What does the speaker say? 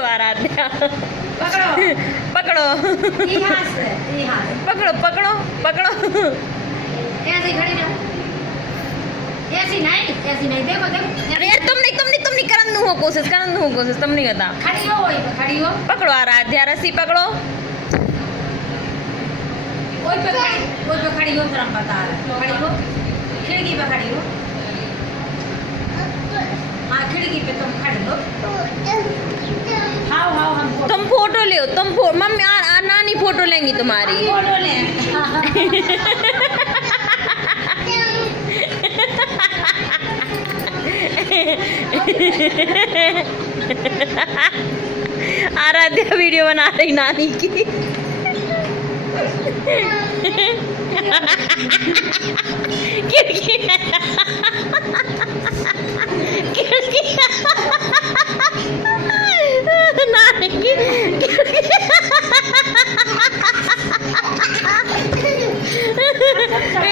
पकड़ो आराध्या, पकड़ो पकड़ो, यहाँ से यहाँ से। पकड़ो पकड़ो पकड़ो। ऐसे खड़ी रहो, ऐसी नहीं देखो देखो अरे यार तुम नहीं करन हो कोशिश तुम नहीं करता। खड़ी हो वही पे खड़ी हो, पकड़ो आराध्या, रस्सी पकड़ो। वही पे खड़ी हो, फिर हम बता रहे खड़ी हो, खिड़की पे खड़ी हो। हाँ खिड़की पे तुम खड़ी हो। हाँ हाँ हम तुम फोटो ले, मम्मी नानी फोटो लेंगी तुम्हारी। फोटो ले। आराध्या वीडियो बना रही नानी की। खिड़की खिड़की नानी की